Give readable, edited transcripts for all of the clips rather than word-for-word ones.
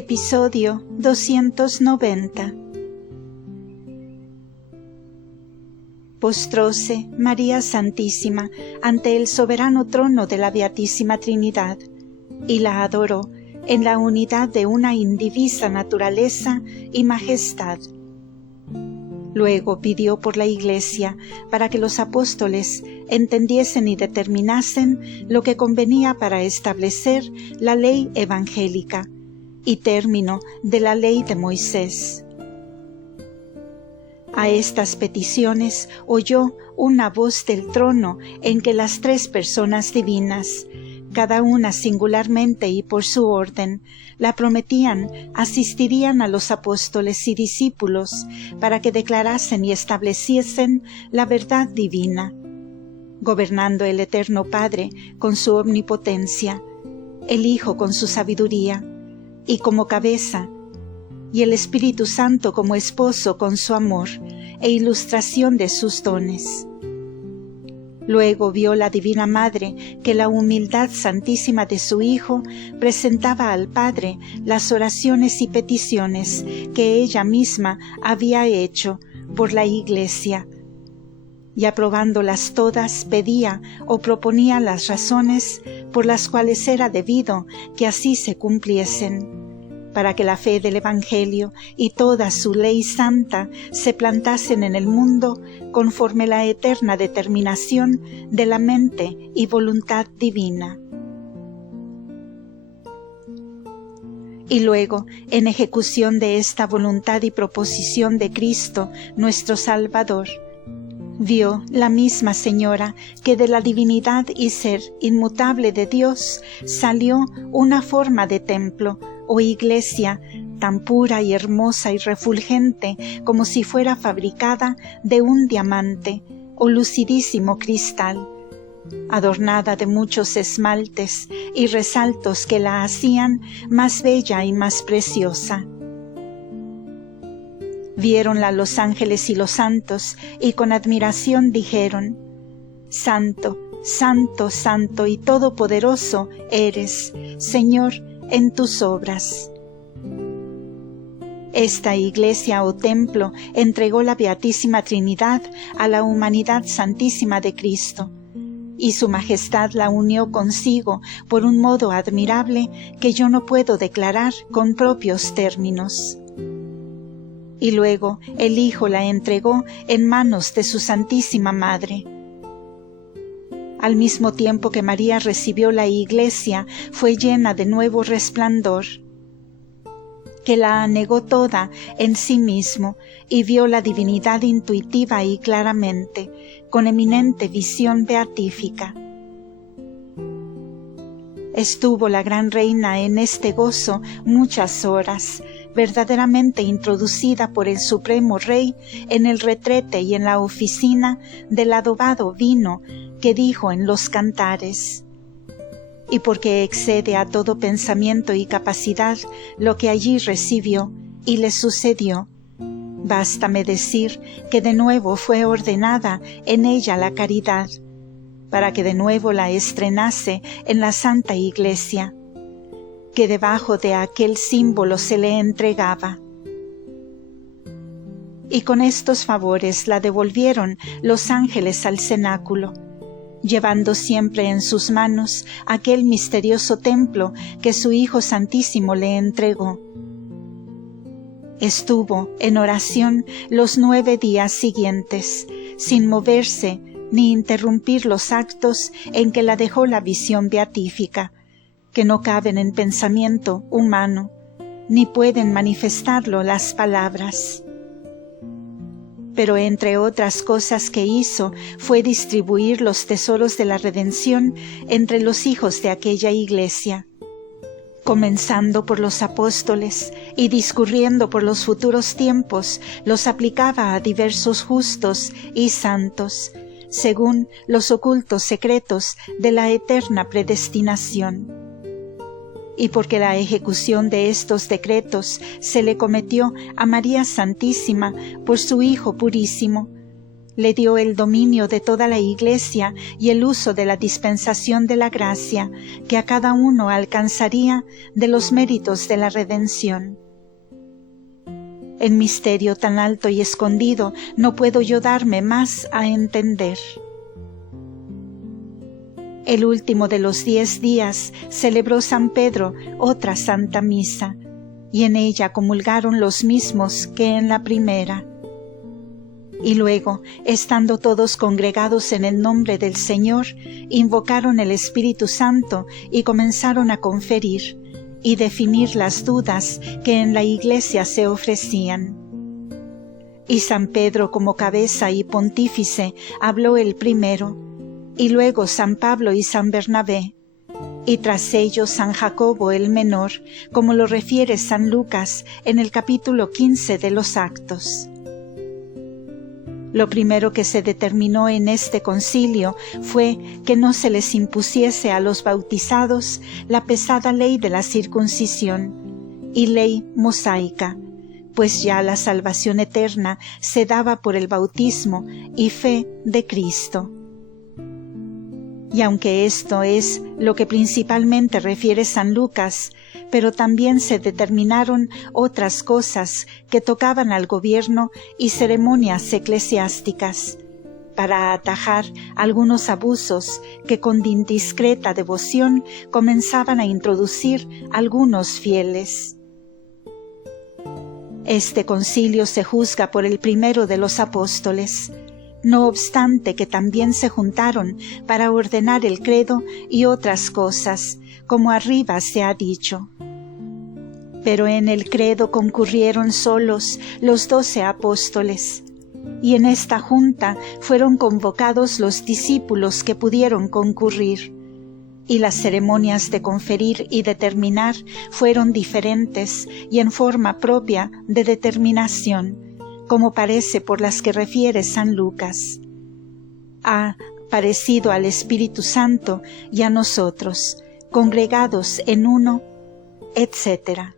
Episodio 290. Postróse María Santísima ante el soberano trono de la Beatísima Trinidad, y la adoró en la unidad de una indivisa naturaleza y majestad. Luego pidió por la Iglesia para que los apóstoles entendiesen y determinasen lo que convenía para establecer la ley evangélica y término de la ley de Moisés. A estas peticiones oyó una voz del trono en que las tres personas divinas, cada una singularmente y por su orden, la prometían asistirían a los apóstoles y discípulos para que declarasen y estableciesen la verdad divina, gobernando el Eterno Padre con su omnipotencia, el Hijo con su sabiduría y como cabeza, y el Espíritu Santo como esposo con su amor e ilustración de sus dones. Luego vio la Divina Madre que la humildad santísima de su Hijo presentaba al Padre las oraciones y peticiones que ella misma había hecho por la Iglesia, y aprobándolas todas pedía o proponía las razones por las cuales era debido que así se cumpliesen, para que la fe del Evangelio y toda su ley santa se plantasen en el mundo conforme la eterna determinación de la mente y voluntad divina. Y luego, en ejecución de esta voluntad y proposición de Cristo, nuestro Salvador, vio la misma Señora que de la divinidad y ser inmutable de Dios salió una forma de templo o iglesia tan pura y hermosa y refulgente como si fuera fabricada de un diamante o lucidísimo cristal, adornada de muchos esmaltes y resaltos que la hacían más bella y más preciosa. Viéronla los ángeles y los santos, y con admiración dijeron: Santo, Santo, Santo y Todopoderoso eres, Señor, en tus obras. Esta iglesia o templo entregó la Beatísima Trinidad a la humanidad santísima de Cristo, y su majestad la unió consigo por un modo admirable que yo no puedo declarar con propios términos. Y luego el Hijo la entregó en manos de su Santísima Madre. Al mismo tiempo que María recibió la Iglesia, fue llena de nuevo resplandor, que la anegó toda en sí mismo y vio la divinidad intuitiva y claramente, con eminente visión beatífica. Estuvo la gran reina en este gozo muchas horas, verdaderamente introducida por el Supremo Rey en el retrete y en la oficina del adobado vino que dijo en los cantares. Y porque excede a todo pensamiento y capacidad lo que allí recibió y le sucedió, bástame decir que de nuevo fue ordenada en ella la caridad, para que de nuevo la estrenase en la Santa Iglesia, que debajo de aquel símbolo se le entregaba. Y con estos favores la devolvieron los ángeles al cenáculo, llevando siempre en sus manos aquel misterioso templo que su Hijo Santísimo le entregó. Estuvo en oración los 9 días siguientes, sin moverse ni interrumpir los actos en que la dejó la visión beatífica, que no caben en pensamiento humano, ni pueden manifestarlo las palabras. Pero entre otras cosas que hizo fue distribuir los tesoros de la redención entre los hijos de aquella iglesia, comenzando por los apóstoles y discurriendo por los futuros tiempos, los aplicaba a diversos justos y santos, según los ocultos secretos de la eterna predestinación. Y porque la ejecución de estos decretos se le cometió a María Santísima por su Hijo purísimo, le dio el dominio de toda la Iglesia y el uso de la dispensación de la gracia, que a cada uno alcanzaría de los méritos de la redención. En misterio tan alto y escondido no puedo yo darme más a entender. El último de los 10 días celebró San Pedro otra Santa Misa, y en ella comulgaron los mismos que en la primera. Y luego, estando todos congregados en el nombre del Señor, invocaron el Espíritu Santo y comenzaron a conferir y definir las dudas que en la Iglesia se ofrecían. Y San Pedro, como cabeza y pontífice, habló el primero, y luego San Pablo y San Bernabé, y tras ellos San Jacobo el menor, como lo refiere San Lucas en el capítulo 15 de los Actos. Lo primero que se determinó en este concilio fue que no se les impusiese a los bautizados la pesada ley de la circuncisión y ley mosaica, pues ya la salvación eterna se daba por el bautismo y fe de Cristo. Y aunque esto es lo que principalmente refiere San Lucas, pero también se determinaron otras cosas que tocaban al gobierno y ceremonias eclesiásticas, para atajar algunos abusos que con indiscreta devoción comenzaban a introducir algunos fieles. Este concilio se juzga por el primero de los apóstoles, no obstante que también se juntaron para ordenar el credo y otras cosas, como arriba se ha dicho. Pero en el credo concurrieron solos los 12 apóstoles, y en esta junta fueron convocados los discípulos que pudieron concurrir, y las ceremonias de conferir y determinar fueron diferentes y en forma propia de determinación, como parece por las que refiere San Lucas. Ha parecido al Espíritu Santo y a nosotros, congregados en uno, etc.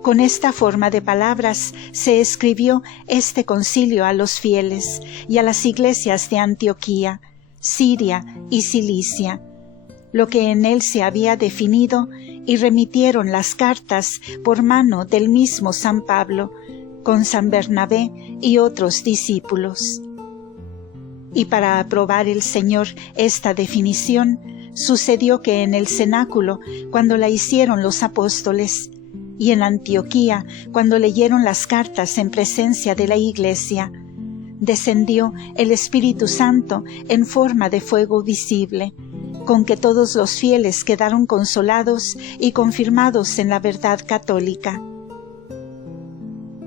Con esta forma de palabras se escribió este concilio a los fieles y a las iglesias de Antioquía, Siria y Cilicia, lo que en él se había definido, y remitieron las cartas por mano del mismo San Pablo, con San Bernabé y otros discípulos. Y para aprobar el Señor esta definición, sucedió que en el cenáculo, cuando la hicieron los apóstoles, y en Antioquía, cuando leyeron las cartas en presencia de la Iglesia, descendió el Espíritu Santo en forma de fuego visible, con que todos los fieles quedaron consolados y confirmados en la verdad católica.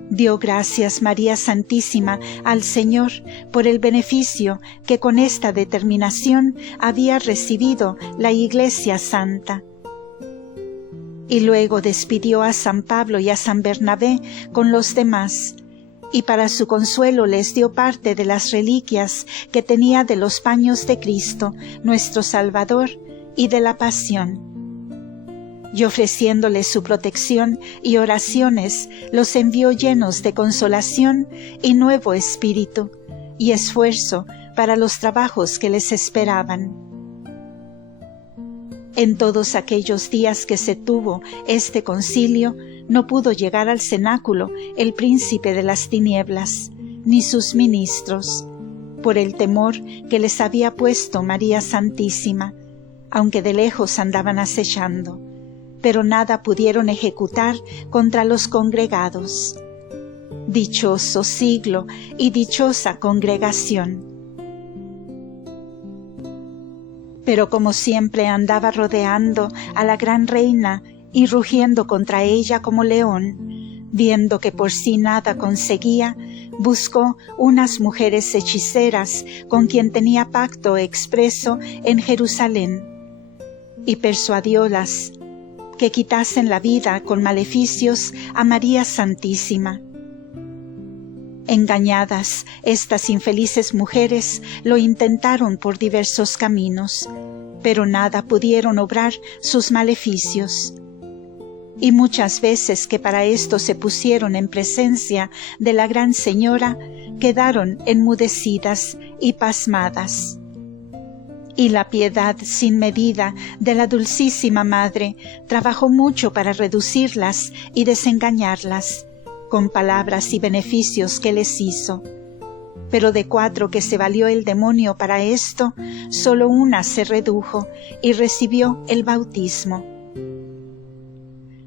Dio gracias María Santísima al Señor por el beneficio que con esta determinación había recibido la Iglesia Santa. Y luego despidió a San Pablo y a San Bernabé con los demás, y para su consuelo les dio parte de las reliquias que tenía de los paños de Cristo, nuestro Salvador, y de la Pasión. Y ofreciéndoles su protección y oraciones, los envió llenos de consolación y nuevo espíritu, y esfuerzo para los trabajos que les esperaban. En todos aquellos días que se tuvo este concilio, no pudo llegar al cenáculo el príncipe de las tinieblas, ni sus ministros, por el temor que les había puesto María Santísima, aunque de lejos andaban acechando, pero nada pudieron ejecutar contra los congregados. Dichoso siglo y dichosa congregación. Pero como siempre andaba rodeando a la gran reina y rugiendo contra ella como león, viendo que por sí nada conseguía, buscó unas mujeres hechiceras con quien tenía pacto expreso en Jerusalén, y persuadiólas que quitasen la vida con maleficios a María Santísima. Engañadas, estas infelices mujeres lo intentaron por diversos caminos, pero nada pudieron obrar sus maleficios. y muchas veces que para esto se pusieron en presencia de la Gran Señora, quedaron enmudecidas y pasmadas. Y la piedad sin medida de la Dulcísima Madre trabajó mucho para reducirlas y desengañarlas, con palabras y beneficios que les hizo. Pero de 4 que se valió el demonio para esto, solo una se redujo y recibió el bautismo.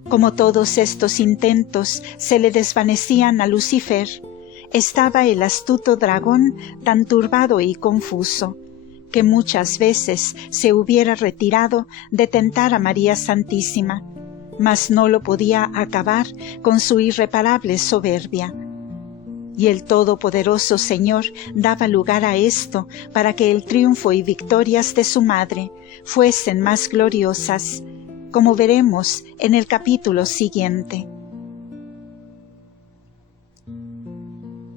Como todos estos intentos se le desvanecían a Lucifer, estaba el astuto dragón tan turbado y confuso, que muchas veces se hubiera retirado de tentar a María Santísima, mas no lo podía acabar con su irreparable soberbia. Y el Todopoderoso Señor daba lugar a esto para que el triunfo y victorias de su madre fuesen más gloriosas, como veremos en el capítulo siguiente.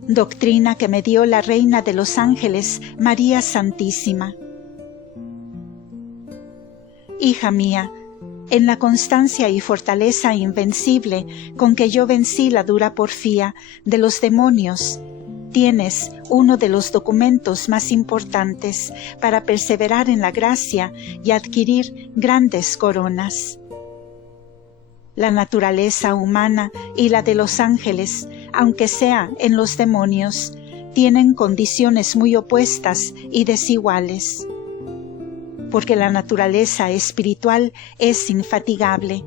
Doctrina que me dio la Reina de los Ángeles, María Santísima. Hija mía, en la constancia y fortaleza invencible con que yo vencí la dura porfía de los demonios, tienes uno de los documentos más importantes para perseverar en la gracia y adquirir grandes coronas. La naturaleza humana y la de los ángeles, aunque sea en los demonios, tienen condiciones muy opuestas y desiguales. Porque la naturaleza espiritual es infatigable,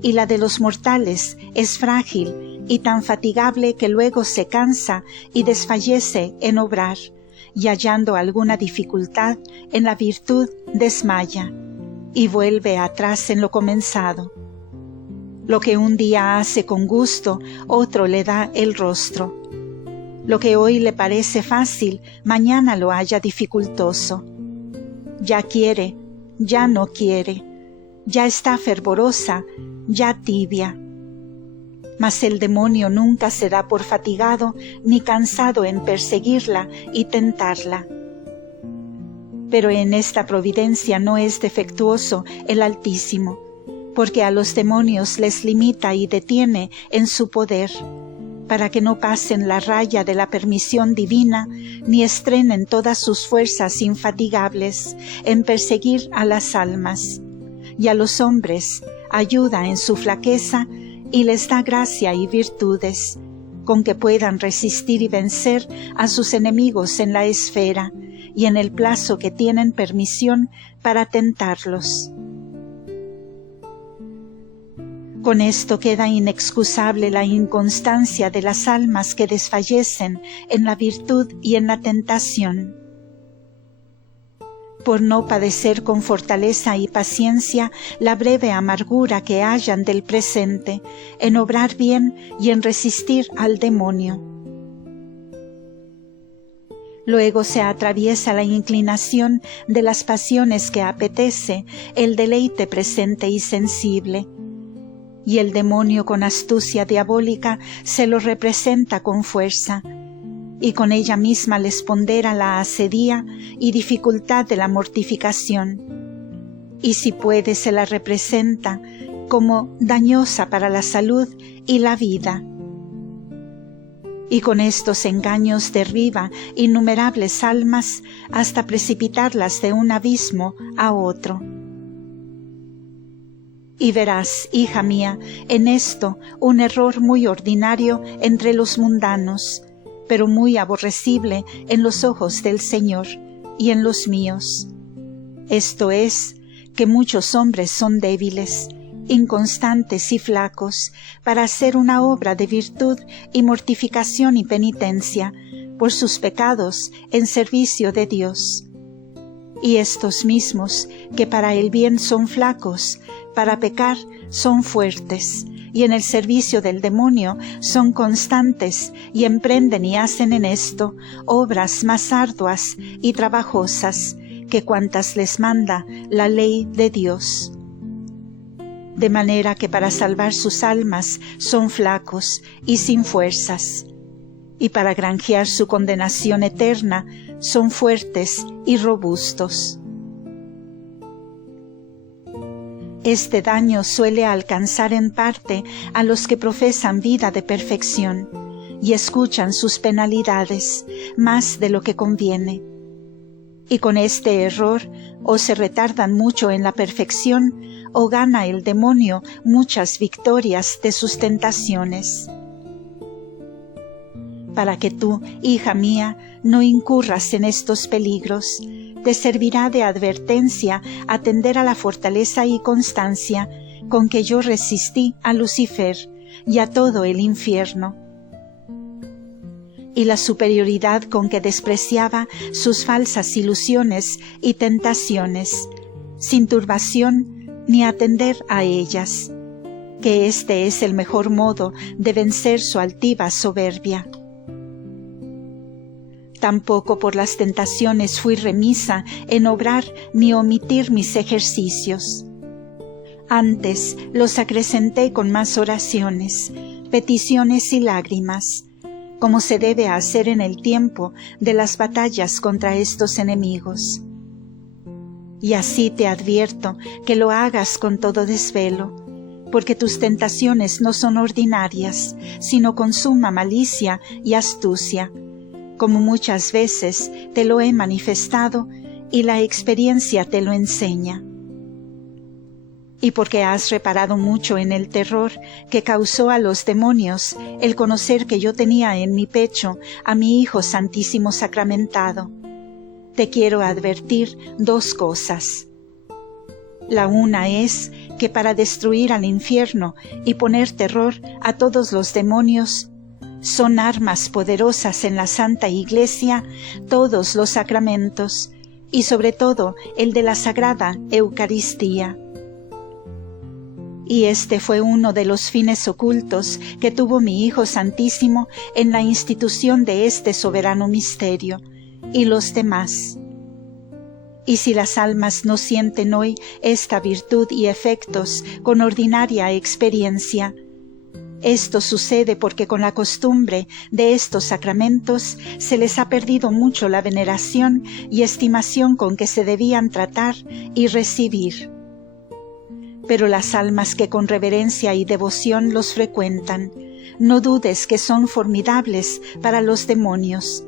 y la de los mortales es frágil y tan fatigable que luego se cansa y desfallece en obrar, y hallando alguna dificultad en la virtud desmaya, y vuelve atrás en lo comenzado. Lo que un día hace con gusto, otro le da el rostro. Lo que hoy le parece fácil, mañana lo halla dificultoso. Ya quiere, ya no quiere, ya está fervorosa, ya tibia. Mas el demonio nunca se da por fatigado ni cansado en perseguirla y tentarla. Pero en esta providencia no es defectuoso el Altísimo, porque a los demonios les limita y detiene en su poder, para que no pasen la raya de la permisión divina, ni estrenen todas sus fuerzas infatigables en perseguir a las almas, y a los hombres ayuda en su flaqueza y les da gracia y virtudes, con que puedan resistir y vencer a sus enemigos en la esfera y en el plazo que tienen permisión para tentarlos. Con esto queda inexcusable la inconstancia de las almas que desfallecen en la virtud y en la tentación. Por no padecer con fortaleza y paciencia la breve amargura que hallan del presente, en obrar bien y en resistir al demonio. Luego se atraviesa la inclinación de las pasiones que apetece el deleite presente y sensible, y el demonio con astucia diabólica se lo representa con fuerza, y con ella misma les pondera la asedía y dificultad de la mortificación, y si puede se la representa como dañosa para la salud y la vida. Y con estos engaños derriba innumerables almas hasta precipitarlas de un abismo a otro. Y verás, hija mía, en esto un error muy ordinario entre los mundanos, pero muy aborrecible en los ojos del Señor y en los míos. Esto es, que muchos hombres son débiles, inconstantes y flacos, para hacer una obra de virtud y mortificación y penitencia por sus pecados en servicio de Dios. Y estos mismos, que para el bien son flacos, para pecar son fuertes, y en el servicio del demonio son constantes, y emprenden y hacen en esto obras más arduas y trabajosas que cuantas les manda la ley de Dios. De manera que para salvar sus almas son flacos y sin fuerzas, y para granjear su condenación eterna son fuertes y robustos. Este daño suele alcanzar en parte a los que profesan vida de perfección y escuchan sus penalidades más de lo que conviene. Y con este error o se retardan mucho en la perfección o gana el demonio muchas victorias de sus tentaciones. Para que tú, hija mía, no incurras en estos peligros, te servirá de advertencia atender a la fortaleza y constancia con que yo resistí a Lucifer y a todo el infierno, y la superioridad con que despreciaba sus falsas ilusiones y tentaciones, sin turbación ni atender a ellas, que este es el mejor modo de vencer su altiva soberbia. Tampoco por las tentaciones fui remisa en obrar ni omitir mis ejercicios. Antes los acrecenté con más oraciones, peticiones y lágrimas, como se debe hacer en el tiempo de las batallas contra estos enemigos. Y así te advierto que lo hagas con todo desvelo, porque tus tentaciones no son ordinarias, sino con suma malicia y astucia, como muchas veces te lo he manifestado y la experiencia te lo enseña. Y porque has reparado mucho en el terror que causó a los demonios el conocer que yo tenía en mi pecho a mi Hijo Santísimo Sacramentado, te quiero advertir dos cosas. La una es que para destruir al infierno y poner terror a todos los demonios, son armas poderosas en la Santa Iglesia todos los sacramentos, y sobre todo el de la Sagrada Eucaristía. Y este fue uno de los fines ocultos que tuvo mi Hijo Santísimo en la institución de este soberano misterio, y los demás. Y si las almas no sienten hoy esta virtud y efectos con ordinaria experiencia, esto sucede porque con la costumbre de estos sacramentos se les ha perdido mucho la veneración y estimación con que se debían tratar y recibir. Pero las almas que con reverencia y devoción los frecuentan, no dudes que son formidables para los demonios,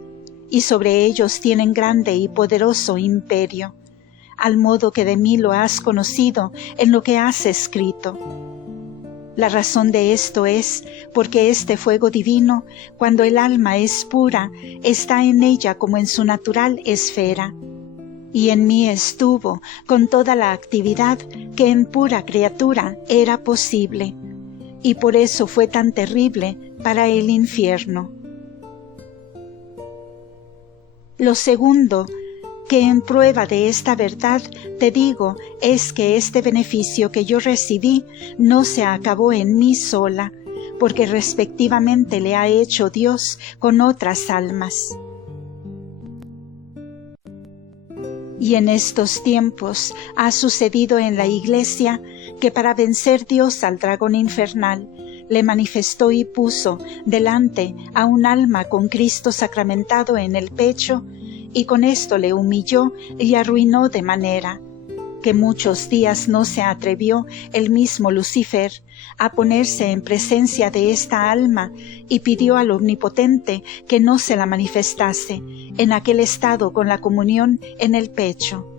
y sobre ellos tienen grande y poderoso imperio, al modo que de mí lo has conocido en lo que has escrito. La razón de esto es porque este fuego divino, cuando el alma es pura, está en ella como en su natural esfera, y en mí estuvo con toda la actividad que en pura criatura era posible, y por eso fue tan terrible para el infierno. Lo segundo, que en prueba de esta verdad te digo, es que este beneficio que yo recibí no se acabó en mí sola, porque respectivamente le ha hecho Dios con otras almas. Y en estos tiempos ha sucedido en la Iglesia que para vencer Dios al dragón infernal, le manifestó y puso delante a un alma con Cristo sacramentado en el pecho, y con esto le humilló y arruinó de manera que muchos días no se atrevió el mismo Lucifer a ponerse en presencia de esta alma y pidió al Omnipotente que no se la manifestase en aquel estado con la comunión en el pecho.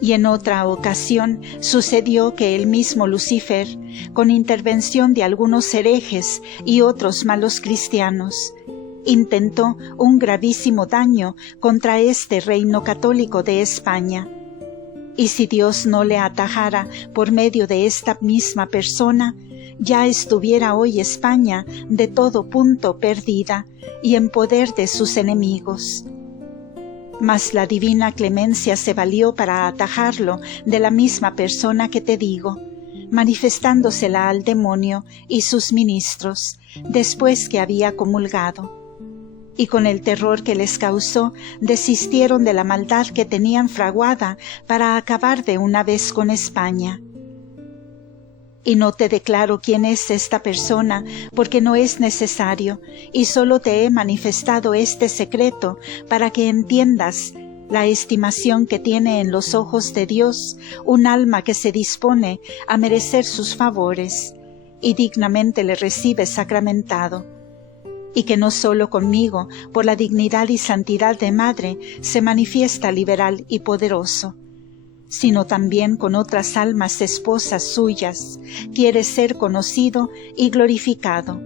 Y en otra ocasión sucedió que el mismo Lucifer, con intervención de algunos herejes y otros malos cristianos, intentó un gravísimo daño contra este reino católico de España. Y si Dios no le atajara por medio de esta misma persona, ya estuviera hoy España de todo punto perdida y en poder de sus enemigos. Mas la divina clemencia se valió para atajarlo de la misma persona que te digo, manifestándosela al demonio y sus ministros, después que había comulgado. Y con el terror que les causó, desistieron de la maldad que tenían fraguada para acabar de una vez con España. Y no te declaro quién es esta persona, porque no es necesario, y solo te he manifestado este secreto para que entiendas la estimación que tiene en los ojos de Dios un alma que se dispone a merecer sus favores y dignamente le recibe sacramentado, y que no solo conmigo, por la dignidad y santidad de madre, se manifiesta liberal y poderoso, sino también con otras almas esposas suyas, quiere ser conocido y glorificado,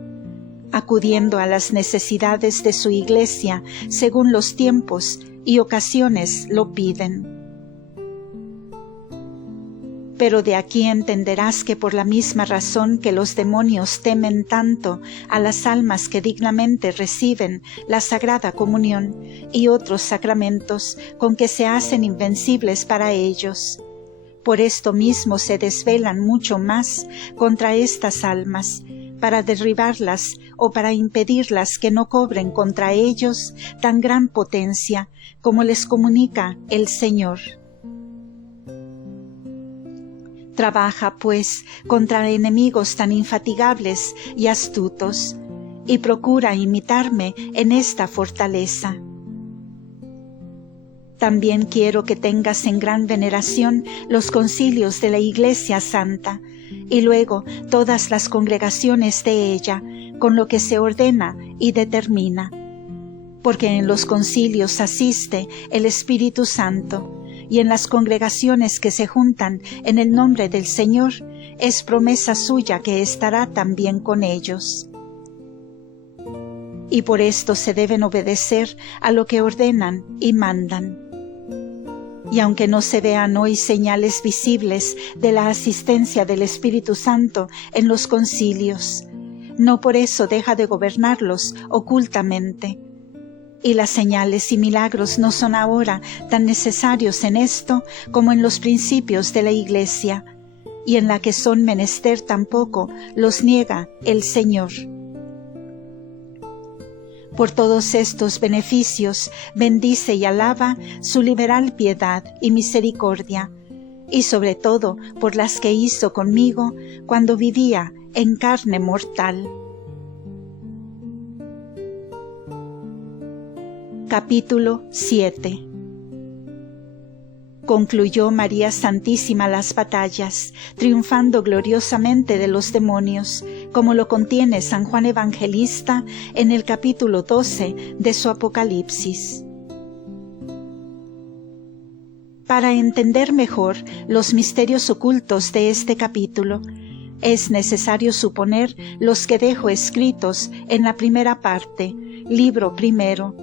acudiendo a las necesidades de su Iglesia según los tiempos y ocasiones lo piden. Pero de aquí entenderás que por la misma razón que los demonios temen tanto a las almas que dignamente reciben la Sagrada Comunión y otros sacramentos con que se hacen invencibles para ellos, por esto mismo se desvelan mucho más contra estas almas, para derribarlas o para impedirlas que no cobren contra ellos tan gran potencia como les comunica el Señor. Trabaja, pues, contra enemigos tan infatigables y astutos, y procura imitarme en esta fortaleza. También quiero que tengas en gran veneración los concilios de la Iglesia Santa, y luego todas las congregaciones de ella, con lo que se ordena y determina, porque en los concilios asiste el Espíritu Santo, y en las congregaciones que se juntan en el nombre del Señor, es promesa suya que estará también con ellos. Y por esto se deben obedecer a lo que ordenan y mandan. Y aunque no se vean hoy señales visibles de la asistencia del Espíritu Santo en los concilios, no por eso deja de gobernarlos ocultamente. Y las señales y milagros no son ahora tan necesarios en esto como en los principios de la Iglesia, y en la que son menester tampoco los niega el Señor. Por todos estos beneficios bendice y alaba su liberal piedad y misericordia, y sobre todo por las que hizo conmigo cuando vivía en carne mortal. Capítulo 7. Concluyó María Santísima las batallas, triunfando gloriosamente de los demonios, como lo contiene San Juan Evangelista en el capítulo 12 de su Apocalipsis. Para entender mejor los misterios ocultos de este capítulo, es necesario suponer los que dejo escritos en la primera parte, libro primero,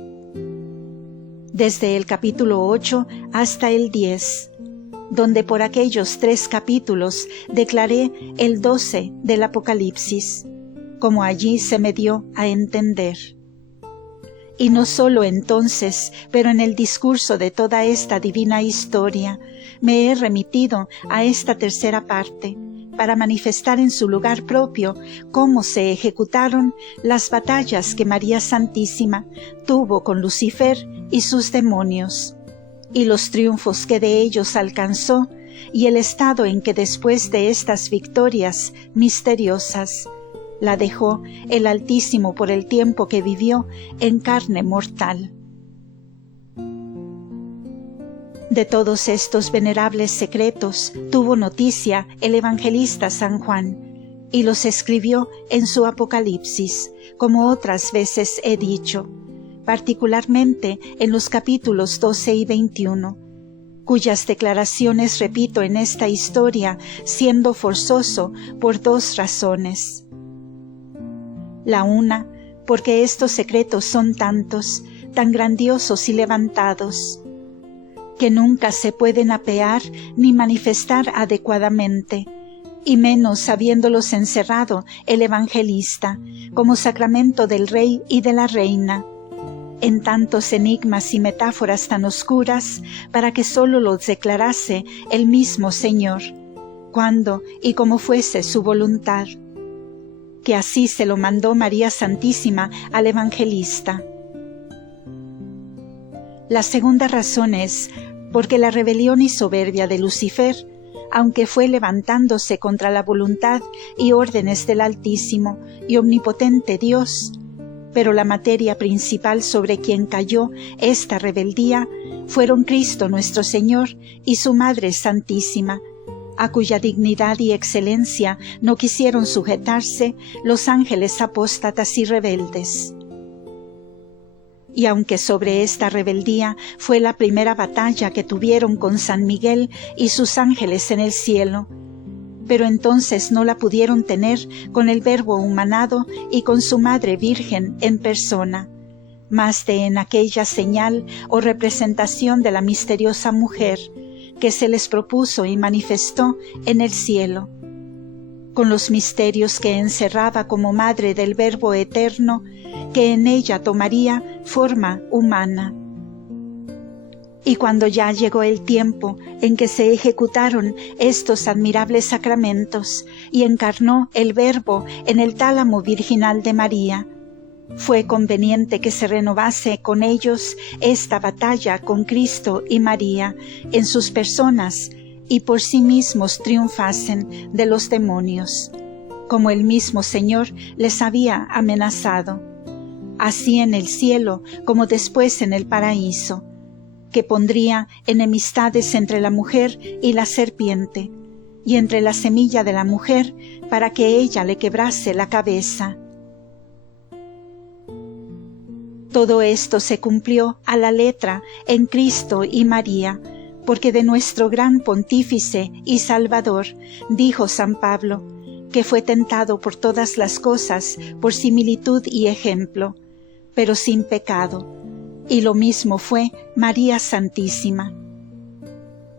desde el capítulo 8 hasta el 10, donde por aquellos 3 capítulos declaré el 12 del Apocalipsis, como allí se me dio a entender. Y no solo entonces, pero en el discurso de toda esta divina historia, me he remitido a esta tercera parte, para manifestar en su lugar propio cómo se ejecutaron las batallas que María Santísima tuvo con Lucifer y sus demonios, y los triunfos que de ellos alcanzó, y el estado en que después de estas victorias misteriosas la dejó el Altísimo por el tiempo que vivió en carne mortal. De todos estos venerables secretos tuvo noticia el evangelista San Juan, y los escribió en su Apocalipsis, como otras veces he dicho, particularmente en los capítulos 12 y 21, cuyas declaraciones repito en esta historia, siendo forzoso por 2 razones. La una, porque estos secretos son tantos, tan grandiosos y levantados, que nunca se pueden apear ni manifestar adecuadamente, y menos habiéndolos encerrado el evangelista, como sacramento del rey y de la reina, en tantos enigmas y metáforas tan oscuras, para que sólo los declarase el mismo Señor, cuando y como fuese su voluntad, que así se lo mandó María Santísima al evangelista. La segunda razón es porque la rebelión y soberbia de Lucifer, aunque fue levantándose contra la voluntad y órdenes del Altísimo y omnipotente Dios, Pero la materia principal sobre quien cayó esta rebeldía fueron Cristo nuestro Señor y su Madre Santísima, a cuya dignidad y excelencia no quisieron sujetarse los ángeles apóstatas y rebeldes. Y aunque sobre esta rebeldía fue la primera batalla que tuvieron con San Miguel y sus ángeles en el cielo, pero entonces no la pudieron tener con el Verbo humanado y con su Madre Virgen en persona, más de en aquella señal o representación de la misteriosa mujer que se les propuso y manifestó en el cielo, con los misterios que encerraba como Madre del Verbo eterno, que en ella tomaría forma humana. Y cuando ya llegó el tiempo en que se ejecutaron estos admirables sacramentos y encarnó el Verbo en el tálamo virginal de María, fue conveniente que se renovase con ellos esta batalla con Cristo y María en sus personas y por sí mismos triunfasen de los demonios, como el mismo Señor les había amenazado, así en el cielo como después en el paraíso, que pondría enemistades entre la mujer y la serpiente, y entre la semilla de la mujer, para que ella le quebrase la cabeza. Todo esto se cumplió a la letra en Cristo y María, porque de nuestro gran Pontífice y Salvador, dijo San Pablo, que fue tentado por todas las cosas por similitud y ejemplo, pero sin pecado. Y lo mismo fue María Santísima.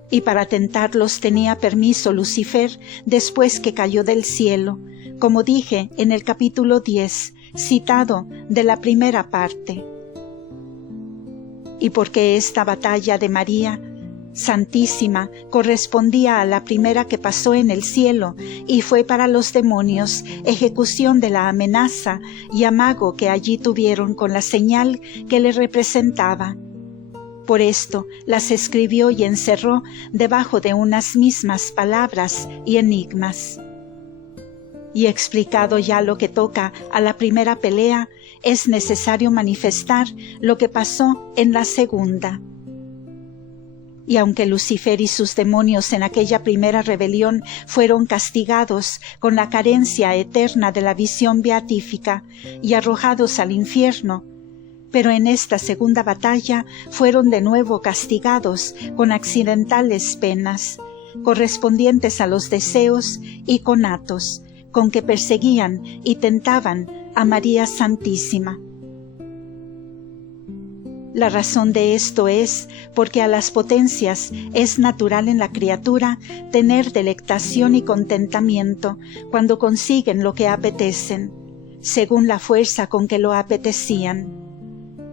Y para tentarlos tenía permiso Lucifer después que cayó del cielo, como dije en el capítulo 10, citado de la primera parte. Y porque esta batalla de María Santísima correspondía a la primera que pasó en el cielo y fue para los demonios ejecución de la amenaza y amago que allí tuvieron con la señal que le representaba. Por esto las escribió y encerró debajo de unas mismas palabras y enigmas. Y explicado ya lo que toca a la primera pelea, es necesario manifestar lo que pasó en la segunda. Y aunque Lucifer y sus demonios en aquella primera rebelión fueron castigados con la carencia eterna de la visión beatífica y arrojados al infierno, pero en esta segunda batalla fueron de nuevo castigados con accidentales penas, correspondientes a los deseos y conatos con que perseguían y tentaban a María Santísima. La razón de esto es porque a las potencias es natural en la criatura tener delectación y contentamiento cuando consiguen lo que apetecen, según la fuerza con que lo apetecían.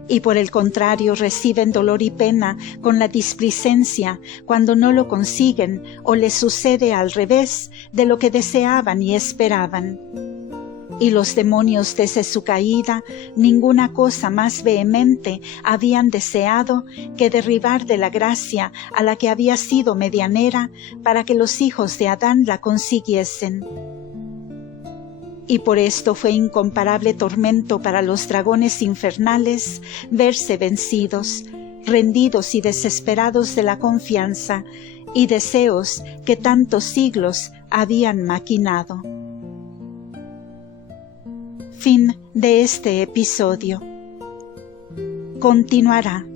Y por el contrario reciben dolor y pena con la displicencia cuando no lo consiguen o les sucede al revés de lo que deseaban y esperaban. Y los demonios desde su caída ninguna cosa más vehemente habían deseado que derribar de la gracia a la que había sido medianera para que los hijos de Adán la consiguiesen. Y por esto fue incomparable tormento para los dragones infernales verse vencidos, rendidos y desesperados de la confianza y deseos que tantos siglos habían maquinado. Fin de este episodio. Continuará.